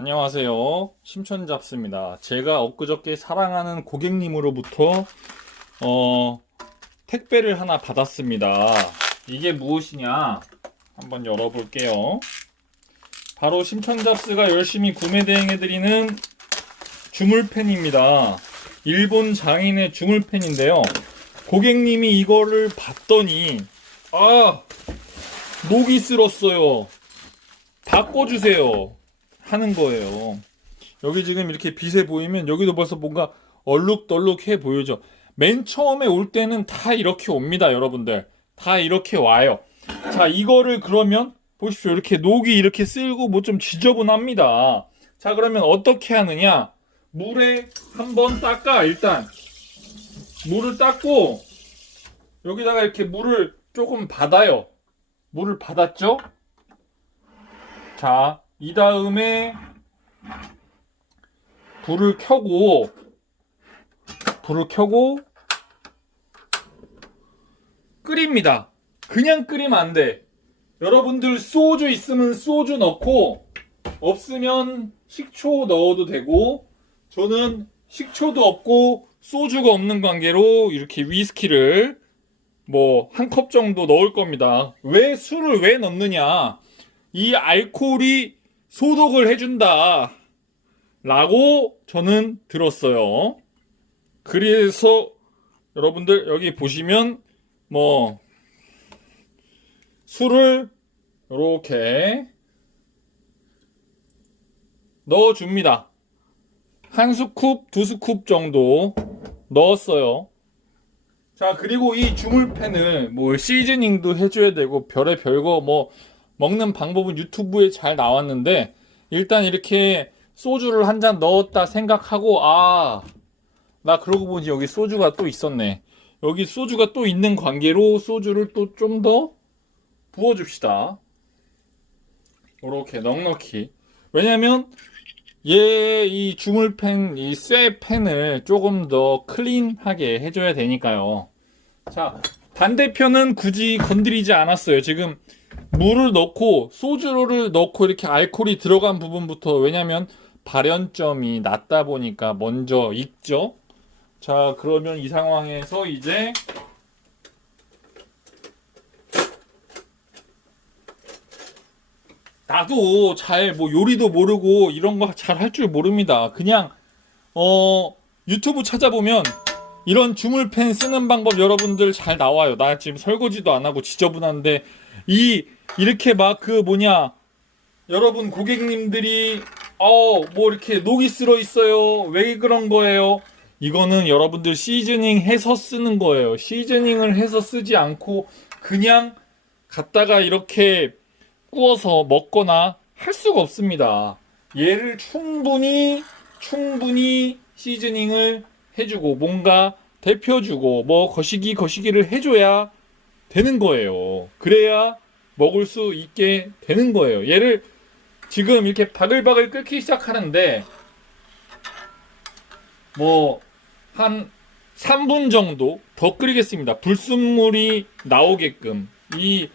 안녕하세요. 심천잡스입니다. 제가 엊그저께 사랑하는 고객님으로부터 어, 택배를 하나 받았습니다. 이게 무엇이냐? 한번 열어볼게요. 바로 심천잡스가 열심히 구매 대행해드리는 주물펜입니다. 일본 장인의 주물펜인데요. 고객님이 이거를 봤더니 아 녹이 쓸었어요. 바꿔주세요. 하는 거예요. 여기 지금 이렇게 빛에 보이면 여기도 벌써 뭔가 얼룩덜룩해 보이죠. 맨 처음에 올 때는 다 이렇게 옵니다, 여러분들. 다 이렇게 와요. 자, 이거를 그러면 보십시오. 이렇게 녹이 이렇게 쓸고 뭐 좀 지저분합니다. 자, 그러면 어떻게 하느냐? 물에 한번 닦아, 일단. 물을 닦고 여기다가 이렇게 물을 조금 받아요. 물을 받았죠? 자, 이 다음에 불을 켜고 불을 켜고 끓입니다. 그냥 끓이면 안 돼. 여러분들 소주 있으면 소주 넣고 없으면 식초 넣어도 되고 저는 식초도 없고 소주가 없는 관계로 이렇게 위스키를 뭐 한 컵 정도 넣을 겁니다. 왜 술을 왜 넣느냐? 이 알코올이 소독을 해준다. 라고 저는 들었어요. 그래서 여러분들 여기 보시면 뭐 술을 이렇게 넣어줍니다. 한 스쿱, 두 스쿱 정도 넣었어요. 자, 그리고 이 주물팬을 뭐 시즈닝도 해줘야 되고 별의 별거 뭐 먹는 방법은 유튜브에 잘 나왔는데 일단 이렇게 소주를 한 잔 넣었다 생각하고 아, 나 그러고 보니 여기 소주가 또 있었네. 여기 소주가 또 있는 관계로 소주를 또 좀 더 부어줍시다. 이렇게 넉넉히. 왜냐면 얘 이 주물팬, 이 쇠팬을 조금 더 클린하게 해줘야 되니까요. 자, 반대편은 굳이 건드리지 않았어요. 지금 물을 넣고 소주를 넣고 이렇게 알코올이 들어간 부분부터 왜냐면 발연점이 낮다 보니까 먼저 익죠. 자, 그러면 이 상황에서 이제 나도 잘 뭐 요리도 모르고 이런 거 잘 할 줄 모릅니다. 그냥 어 유튜브 찾아보면 이런 주물팬 쓰는 방법 여러분들 잘 나와요. 나 지금 설거지도 안 하고 지저분한데 이 이렇게 막 그 뭐냐 여러분 고객님들이 어 뭐 이렇게 녹이 쓸어 있어요. 왜 그런 거예요? 이거는 여러분들 시즈닝 해서 쓰는 거예요. 시즈닝을 해서 쓰지 않고 그냥 갖다가 이렇게 구워서 먹거나 할 수가 없습니다. 얘를 충분히 충분히 시즈닝을 해주고 뭔가 데펴주고 뭐 거시기 거시기를 해줘야 되는 거예요. 그래야 먹을 수 있게 되는 거예요. 얘를 지금 이렇게 바글바글 끓기 시작하는데 뭐 한 3분 정도 더 끓이겠습니다. 불순물이 나오게끔 이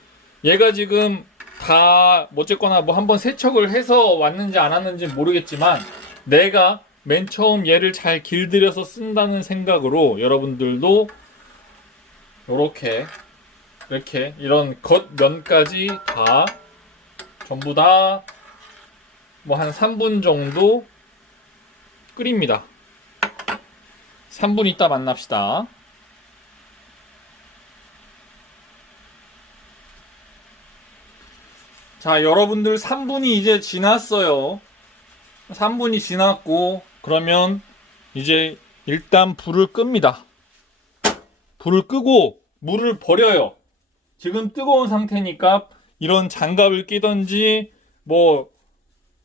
얘가 지금 다 어쨌거나 뭐 한번 세척을 해서 왔는지 안 왔는지 모르겠지만 내가 맨 처음 얘를 잘 길들여서 쓴다는 생각으로 여러분들도 이렇게 이렇게 이런 겉면까지 다 전부 다 뭐 한 3분 정도 끓입니다. 3분 있다 만납시다. 자, 여러분들 3분이 이제 지났어요. 3분이 지났고, 그러면 이제 일단 불을 끕니다. 불을 끄고 물을 버려요. 지금 뜨거운 상태니까 이런 장갑을 끼던지 뭐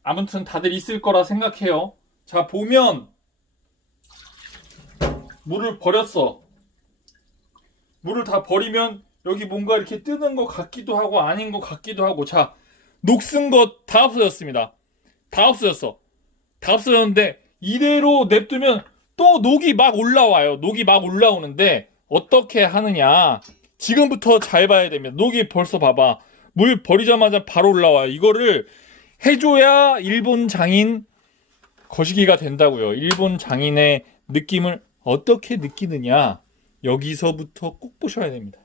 아무튼 다들 있을 거라 생각해요. 자, 보면 물을 버렸어. 물을 다 버리면 여기 뭔가 이렇게 뜨는 것 같기도 하고 아닌 것 같기도 하고 자, 녹슨 것 다 없어졌습니다. 다 없어졌어. 다 없어졌는데 이대로 냅두면 또 녹이 막 올라와요. 녹이 막 올라오는데 어떻게 하느냐? 지금부터 잘 봐야 됩니다. 녹이 벌써 봐봐. 물 버리자마자 바로 올라와요. 이거를 해줘야 일본 장인 거시기가 된다고요. 일본 장인의 느낌을 어떻게 느끼느냐 여기서부터 꼭 보셔야 됩니다.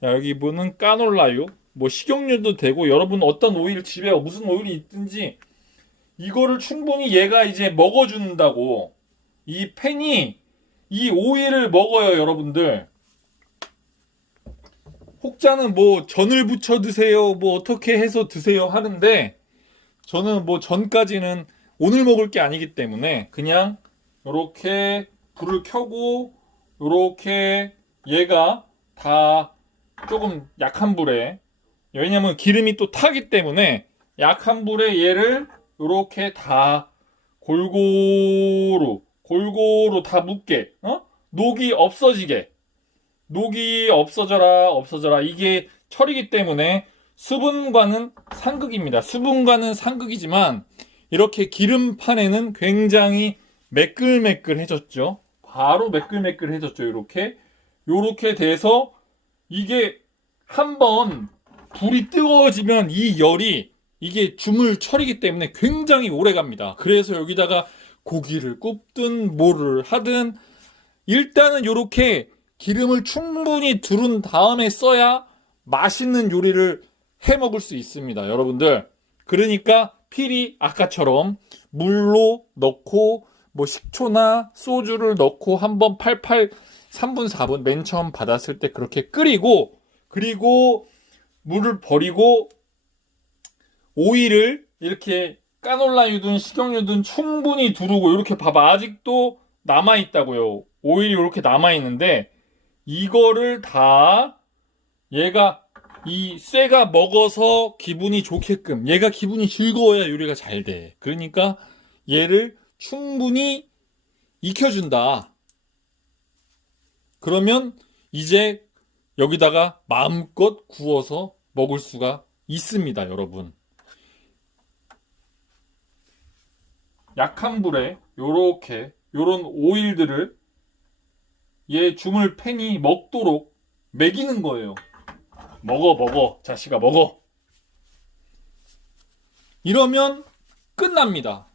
자, 여기 보는 까놀라유 뭐 식용유도 되고 여러분 어떤 오일 집에 무슨 오일이 있든지 이거를 충분히 얘가 이제 먹어준다고 이 팬이 이 오일을 먹어요 여러분들 혹자는 뭐 전을 부쳐 드세요 뭐 어떻게 해서 드세요 하는데 저는 뭐 전까지는 오늘 먹을 게 아니기 때문에 그냥 이렇게 불을 켜고 이렇게 얘가 다 조금 약한 불에 왜냐면 기름이 또 타기 때문에 약한 불에 얘를 이렇게 다 골고루 골고루 다 묻게 어? 녹이 없어지게 녹이 없어져라 없어져라 이게 철이기 때문에 수분과는 상극입니다. 수분과는 상극이지만 이렇게 기름판에는 굉장히 매끌매끌해졌죠. 바로 매끌매끌해졌죠. 이렇게 이렇게 돼서 이게 한번 불이 뜨거워지면 이 열이 이게 주물철이기 때문에 굉장히 오래 갑니다. 그래서 여기다가 고기를 굽든 뭐를 하든 일단은 이렇게 기름을 충분히 두른 다음에 써야 맛있는 요리를 해 먹을 수 있습니다. 여러분들. 그러니까 필히 아까처럼 물로 넣고 뭐 식초나 소주를 넣고 한번 팔팔 3분 4분 맨 처음 받았을 때 그렇게 끓이고 그리고 물을 버리고 오일을 이렇게 까놀라유든 식용유든 충분히 두르고 이렇게 봐봐 아직도 남아 있다고요. 오일이 이렇게 남아 있는데 이거를 다 얘가 이 쇠가 먹어서 기분이 좋게끔 얘가 기분이 즐거워야 요리가 잘 돼. 그러니까 얘를 충분히 익혀준다. 그러면 이제 여기다가 마음껏 구워서 먹을 수가 있습니다, 여러분. 약한 불에 요렇게 요런 오일들을 얘 주물 팬이 먹도록 먹이는 거예요. 먹어 먹어 자식아 먹어. 이러면 끝납니다.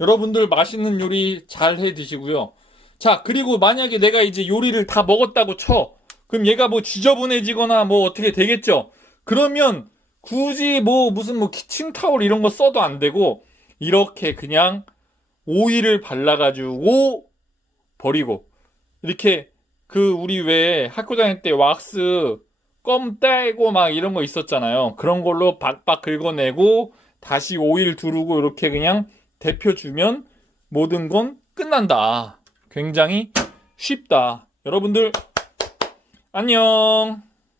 여러분들 맛있는 요리 잘 해 드시고요. 자, 그리고 만약에 내가 이제 요리를 다 먹었다고 쳐. 그럼 얘가 뭐 지저분해지거나 뭐 어떻게 되겠죠? 그러면 굳이 뭐 무슨 뭐 키친타올 이런 거 써도 안 되고 이렇게 그냥 오일을 발라가지고 버리고 이렇게 그 우리 왜 학교 다닐 때 왁스 껌 떼고 막 이런 거 있었잖아요. 그런 걸로 박박 긁어내고 다시 오일 두르고 이렇게 그냥 데펴주면 모든 건 끝난다. 굉장히 쉽다. 여러분들 안녕.